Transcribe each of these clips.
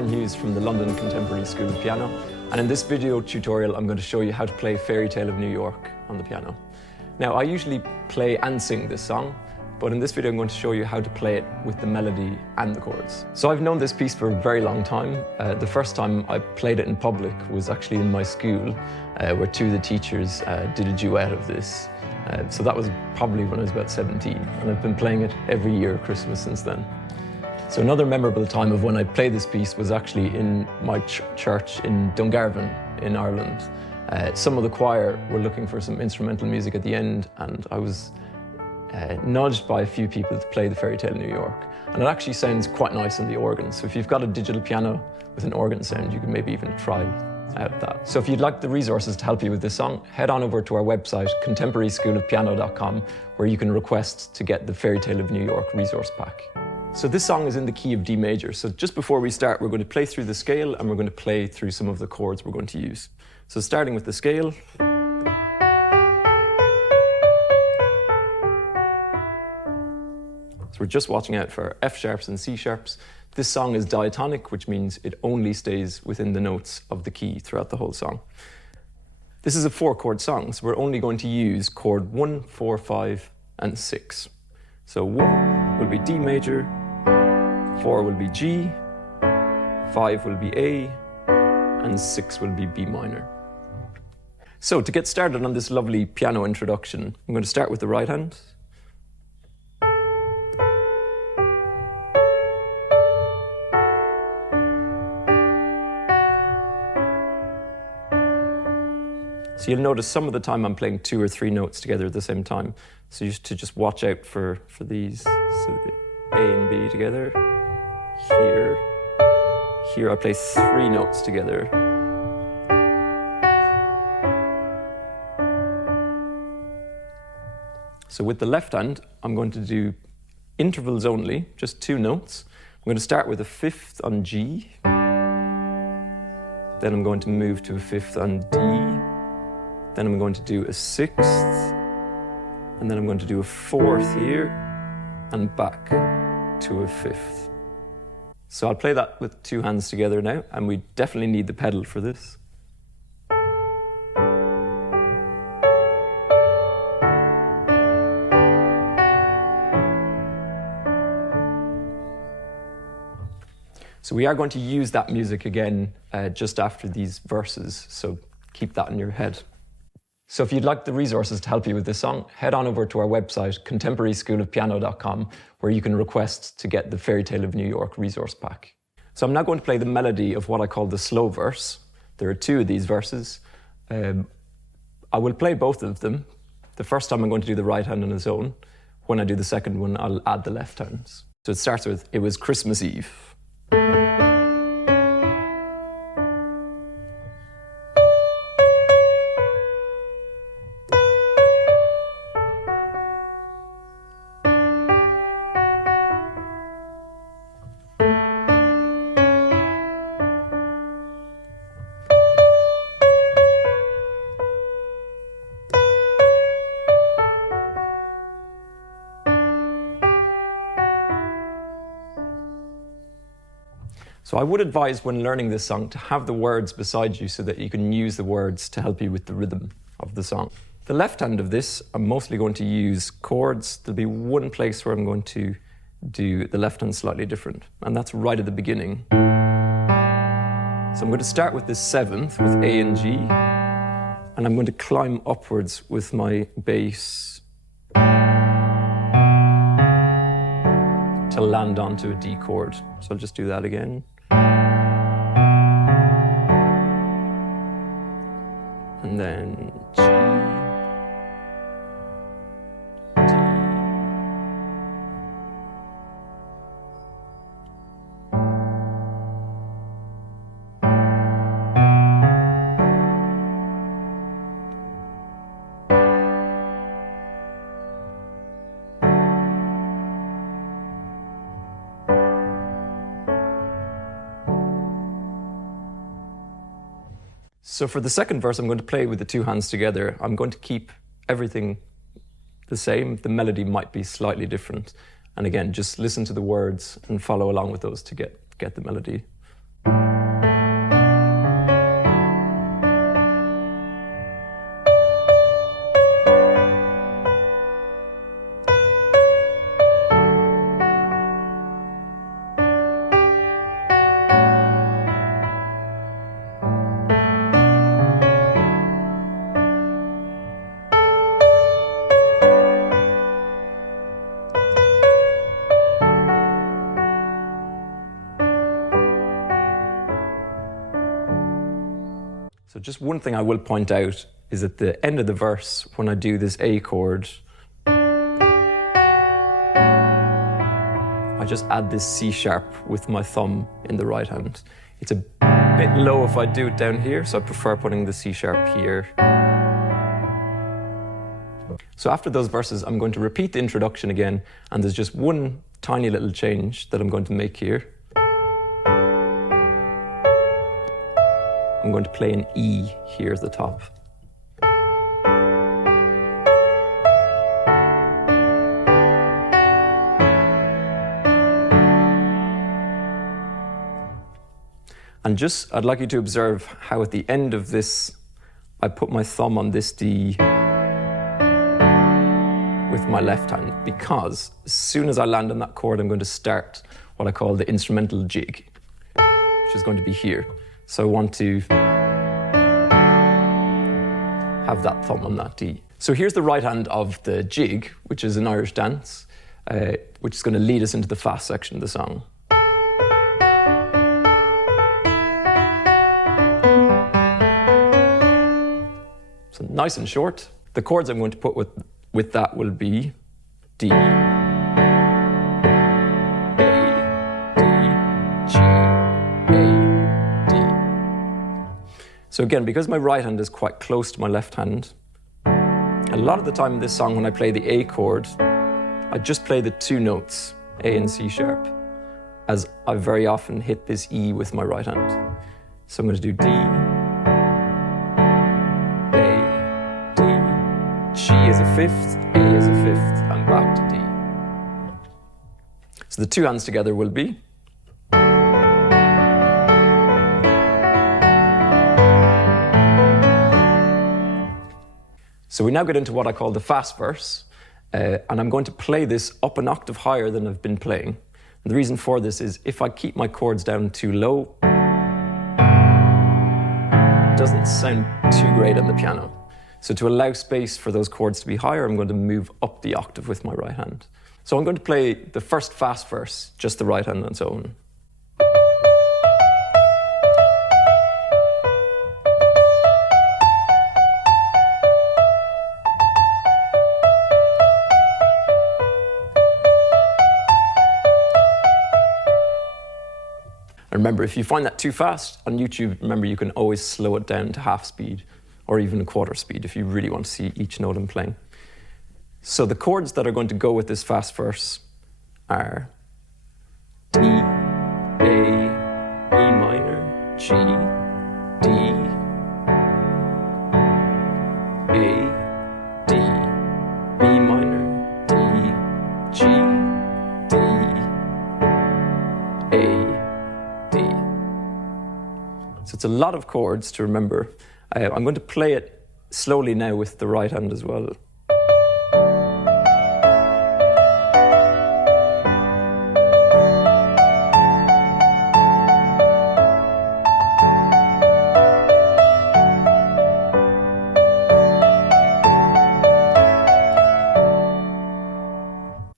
Brian Hughes from the London Contemporary School of Piano, and in this video tutorial I'm going to show you how to play Fairytale of New York on the piano. Now, I usually play and sing this song, but in this video I'm going to show you how to play it with the melody and the chords. So I've known this piece for a very long time. The first time I played it in public was actually in my school, where two of the teachers did a duet of this. So that was probably when I was about 17, and I've been playing it every year at Christmas since then. So another memorable time of when I played this piece was actually in my church in Dungarvan in Ireland. Some of the choir were looking for some instrumental music at the end, and I was nudged by a few people to play the Fairytale of New York. And it actually sounds quite nice on the organ. So if you've got a digital piano with an organ sound, you can maybe even try out that. So if you'd like the resources to help you with this song, head on over to our website, contemporaryschoolofpiano.com, where you can request to get the Fairytale of New York resource pack. So this song is in the key of D major. So just before we start, we're going to play through the scale and we're going to play through some of the chords we're going to use. So starting with the scale. So we're just watching out for F sharps and C sharps. This song is diatonic, which means it only stays within the notes of the key throughout the whole song. This is a 4-chord song, so we're only going to use chord 1, 4, 5, and 6. So 1 will be D major, 4 will be G, 5 will be A, and 6 will be B minor. So to get started on this lovely piano introduction, I'm going to start with the right hand. So you'll notice some of the time I'm playing 2 or 3 notes together at the same time. So you have to just watch out for these. So the A and B together. Here I play 3 notes together. So with the left hand, I'm going to do intervals only, just 2 notes. I'm going to start with a 5th on G. Then I'm going to move to a 5th on D. Then I'm going to do a 6th, and then I'm going to do a 4th here, and back to a 5th. So I'll play that with 2 hands together now, and we definitely need the pedal for this. So we are going to use that music again just after these verses, so keep that in your head. So if you'd like the resources to help you with this song, head on over to our website, contemporaryschoolofpiano.com, where you can request to get the Fairytale of New York resource pack. So I'm now going to play the melody of what I call the slow verse. There are 2 of these verses. I will play both of them. The first time I'm going to do the right hand on its own. When I do the second one, I'll add the left hands. So it starts with, "It was Christmas Eve." So I would advise when learning this song to have the words beside you so that you can use the words to help you with the rhythm of the song. The left hand of this, I'm mostly going to use chords. There'll be one place where I'm going to do the left hand slightly different, and that's right at the beginning. So I'm going to start with the 7th with A and G, and I'm going to climb upwards with my bass to land onto a D chord. So I'll just do that again. And then G, D. So for the second verse, I'm going to play with the 2 hands together. I'm going to keep everything the same. The melody might be slightly different. And again, just listen to the words and follow along with those to get the melody. So just one thing I will point out is at the end of the verse, when I do this A chord, I just add this C sharp with my thumb in the right hand. It's a bit low if I do it down here, so I prefer putting the C sharp here. So after those verses, I'm going to repeat the introduction again, and there's just one tiny little change that I'm going to make here. I'm going to play an E here at the top. And just, I'd like you to observe how at the end of this, I put my thumb on this D with my left hand, because as soon as I land on that chord, I'm going to start what I call the instrumental jig, which is going to be here. So I want to have that thumb on that D. So here's the right hand of the jig, which is an Irish dance, which is going to lead us into the fast section of the song. So nice and short. The chords I'm going to put with that will be D, So again, because my right hand is quite close to my left hand, a lot of the time in this song when I play the A chord, I just play the two notes, A and C sharp, as I very often hit this E with my right hand. So I'm going to do D, A, D, G is a fifth, A is a fifth, and back to D. So the two hands together will be So we now get into what I call the fast verse, and I'm going to play this up an octave higher than I've been playing. And the reason for this is if I keep my chords down too low, it doesn't sound too great on the piano. So to allow space for those chords to be higher, I'm going to move up the octave with my right hand. So I'm going to play the first fast verse, just the right hand on its own. Remember, if you find that too fast on YouTube, remember you can always slow it down to half speed or even a quarter speed if you really want to see each note I'm playing. So the chords that are going to go with this fast verse are D, A, E minor, G, D, A, D, B minor, D, G, D, A, So it's a lot of chords to remember. I'm going to play it slowly now with the right hand as well.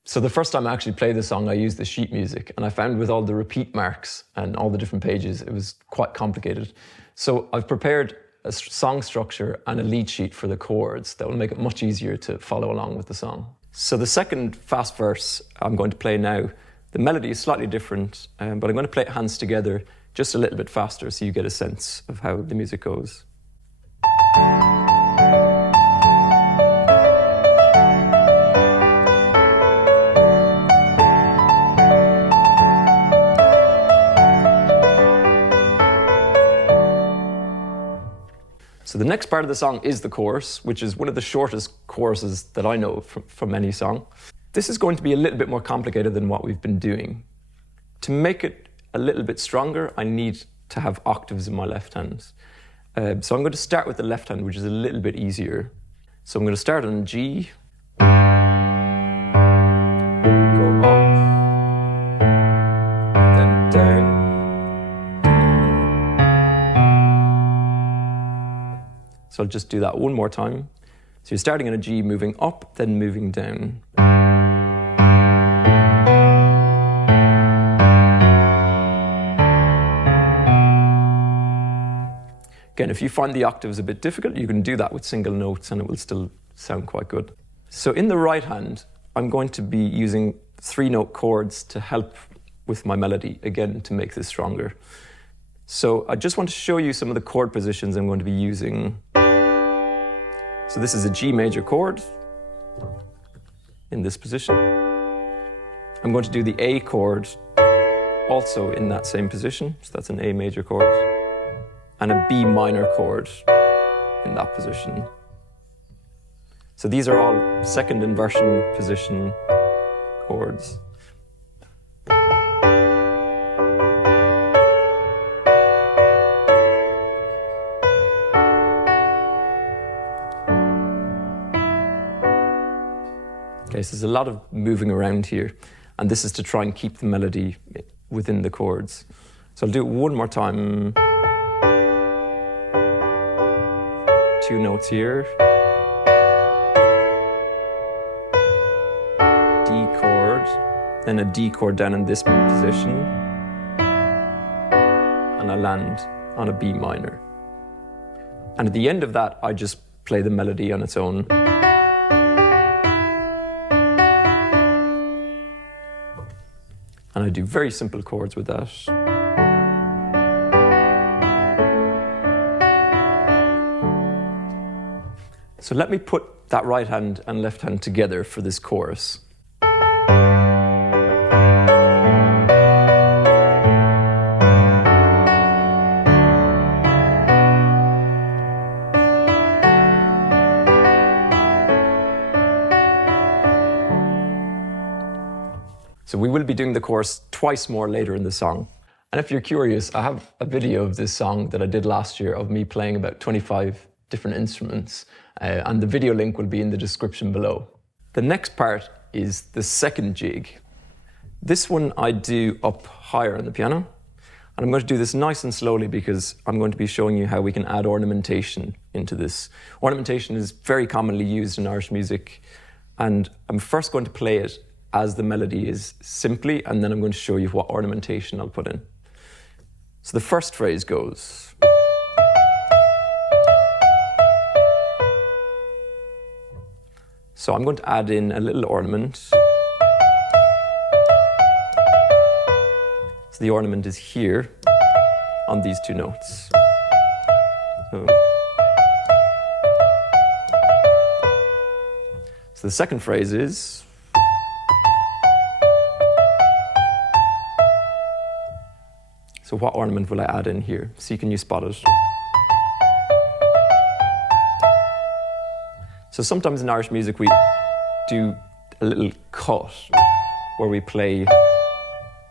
So the first time I actually played the song, I used the sheet music, and I found with all the repeat marks and all the different pages, it was quite complicated. So I've prepared a song structure and a lead sheet for the chords that will make it much easier to follow along with the song. So the second fast verse I'm going to play now, the melody is slightly different, but I'm going to play it hands together just a little bit faster so you get a sense of how the music goes. So the next part of the song is the chorus, which is one of the shortest choruses that I know from any song. This is going to be a little bit more complicated than what we've been doing. To make it a little bit stronger, I need to have octaves in my left hand. So I'm going to start with the left hand, which is a little bit easier. So I'm going to start on G, go up, then down, so I'll just do that one more time. So you're starting on a G, moving up, then moving down. Again, if you find the octaves a bit difficult, you can do that with single notes and it will still sound quite good. So in the right hand, I'm going to be using 3-note chords to help with my melody, again, to make this stronger. So I just want to show you some of the chord positions I'm going to be using. So this is a G major chord in this position. I'm going to do the A chord also in that same position. So that's an A major chord. And a B minor chord in that position. So these are all second inversion position chords. Okay, so there's a lot of moving around here, and this is to try and keep the melody within the chords. So I'll do it one more time. 2 notes here, D chord, then a D chord down in this position, and I land on a B minor. And at the end of that, I just play the melody on its own. And I do very simple chords with that. So let me put that right hand and left hand together for this chorus. So we will be doing the chorus twice more later in the song. And if you're curious, I have a video of this song that I did last year of me playing about 25 different instruments. And the video link will be in the description below. The next part is the second jig. This one I do up higher on the piano. And I'm going to do this nice and slowly because I'm going to be showing you how we can add ornamentation into this. Ornamentation is very commonly used in Irish music. And I'm first going to play it as the melody is simply, and then I'm going to show you what ornamentation I'll put in. So the first phrase goes. So I'm going to add in a little ornament. So the ornament is here on these 2 notes. So the second phrase is. So what ornament will I add in here? See, can you spot it? So sometimes in Irish music we do a little cut where we play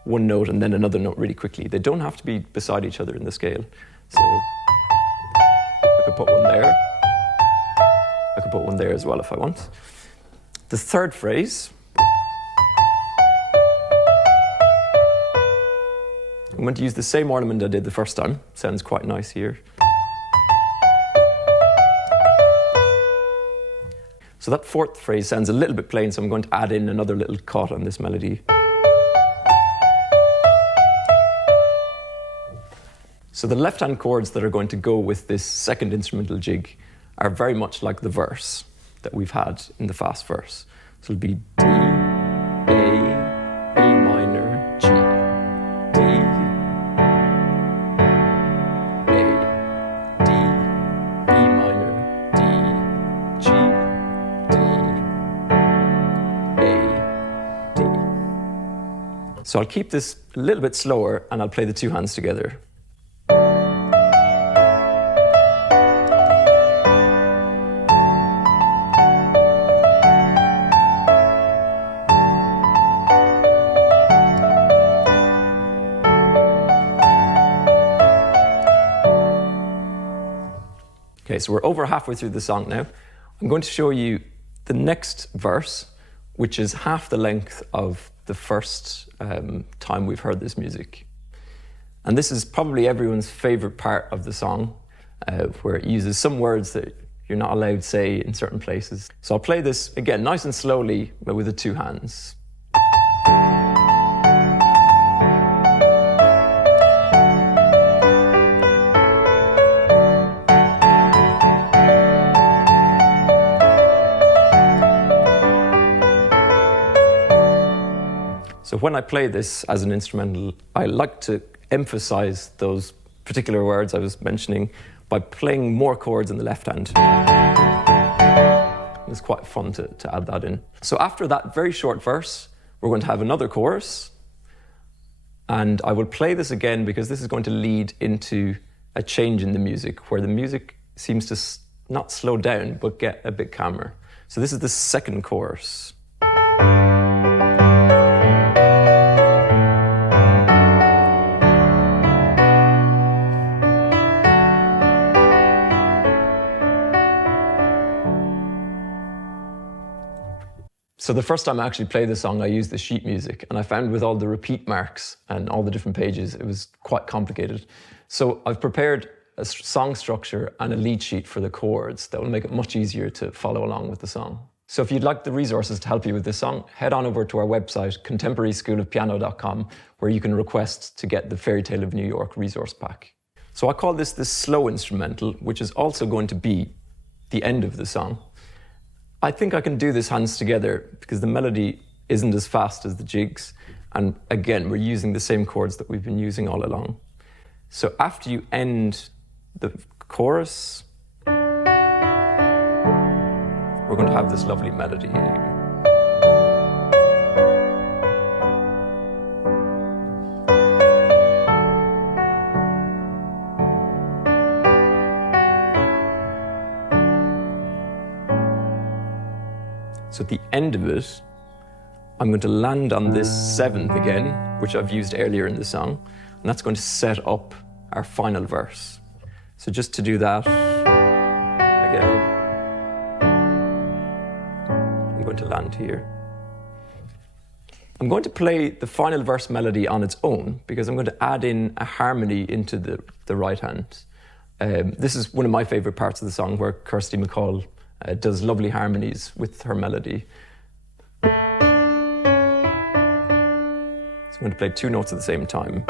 one note and then another note really quickly. They don't have to be beside each other in the scale. So I could put one there. I could put one there as well if I want. The third phrase. I'm going to use the same ornament I did the first time. Sounds quite nice here. So that fourth phrase sounds a little bit plain, so I'm going to add in another little cut on this melody. So the left-hand chords that are going to go with this second instrumental jig are very much like the verse that we've had in the fast verse. So it'll be D, A, B minor, G, D, A, D, B minor, D, G, D, A, D. So I'll keep this a little bit slower and I'll play the 2 hands together. Okay, so we're over halfway through the song now. I'm going to show you the next verse, which is half the length of the first time we've heard this music. And this is probably everyone's favorite part of the song, where it uses some words that you're not allowed to say in certain places. So I'll play this again, nice and slowly, but with the two hands. So when I play this as an instrumental, I like to emphasize those particular words I was mentioning by playing more chords in the left hand. It's quite fun to add that in. So after that very short verse, we're going to have another chorus, and I will play this again because this is going to lead into a change in the music, where the music seems to not slow down, but get a bit calmer. So this is the second chorus. So the first time I actually played the song, I used the sheet music, and I found with all the repeat marks and all the different pages, it was quite complicated. So I've prepared a song structure and a lead sheet for the chords that will make it much easier to follow along with the song. So if you'd like the resources to help you with this song, head on over to our website, contemporaryschoolofpiano.com, where you can request to get the Fairytale of New York resource pack. So I call this the slow instrumental, which is also going to be the end of the song. I think I can do this hands together because the melody isn't as fast as the jigs. And again, we're using the same chords that we've been using all along. So after you end the chorus, we're going to have this lovely melody here. So at the end of it, I'm going to land on this seventh again, which I've used earlier in the song, and that's going to set up our final verse. So just to do that, again, I'm going to land here. I'm going to play the final verse melody on its own because I'm going to add in a harmony into the right hand. This is one of my favorite parts of the song, where Kirsty Maccoll does lovely harmonies with her melody. So I'm going to play two notes at the same time.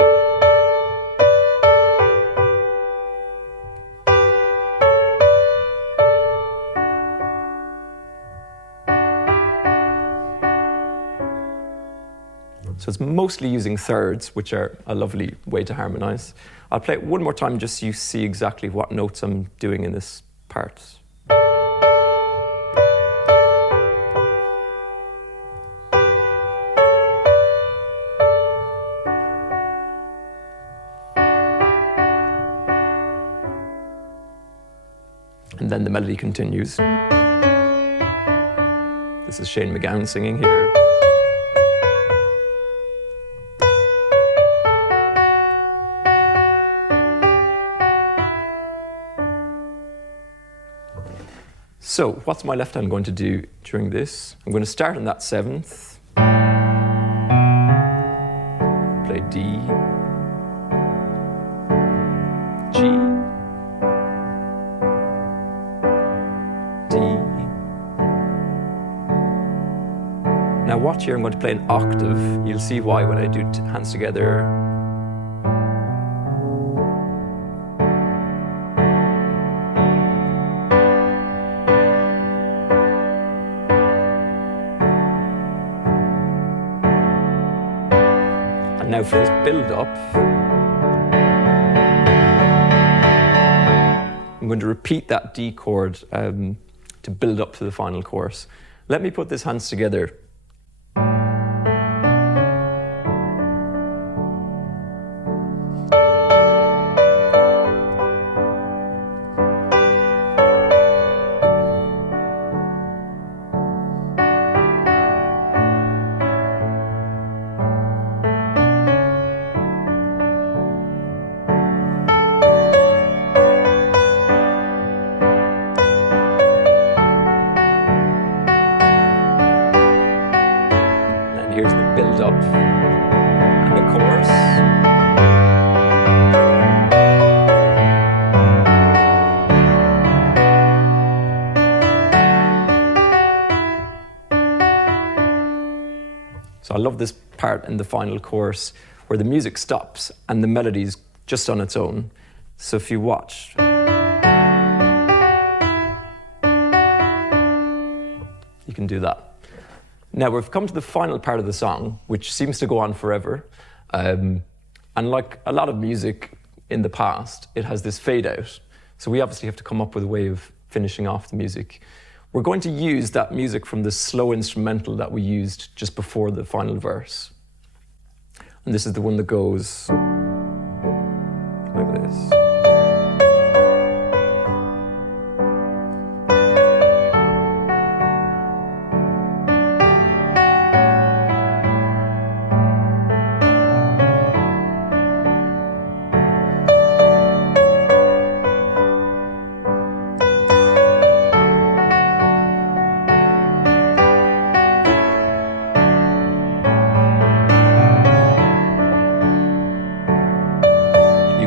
So it's mostly using thirds, which are a lovely way to harmonize. I'll play it one more time just so you see exactly what notes I'm doing in this part. And then the melody continues. This is Shane MacGowan singing here. So, what's my left hand going to do during this? I'm going to start on that seventh, play D, G, D. Now watch here, I'm going to play an octave. You'll see why when I do hands together. Now for this build-up, I'm going to repeat that D chord to build up to the final chorus. Let me put these hands together. build-up and the chorus. So I love this part in the final chorus where the music stops and the melody's just on its own. So if you watch, you can do that. Now we've come to the final part of the song, which seems to go on forever. And like a lot of music in the past, it has this fade out. So we obviously have to come up with a way of finishing off the music. We're going to use that music from the slow instrumental that we used just before the final verse. And this is the one that goes like this.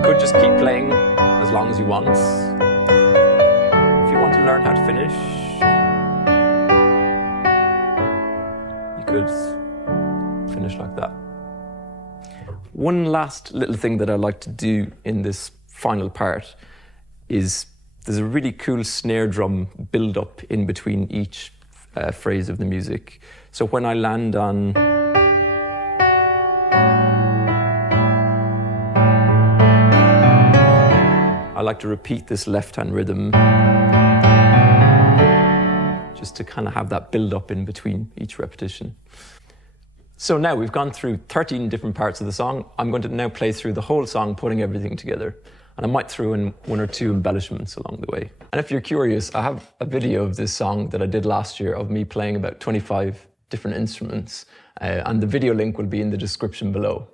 Could just keep playing as long as you want. If you want to learn how to finish, you could finish like that. One last little thing that I like to do in this final part is there's a really cool snare drum build-up in between each phrase of the music. So when I land on I like to repeat this left-hand rhythm just to kind of have that build-up in between each repetition. So now we've gone through 13 different parts of the song. I'm going to now play through the whole song, putting everything together. And I might throw in one or two embellishments along the way. And if you're curious, I have a video of this song that I did last year of me playing about 25 different instruments. And the video link will be in the description below.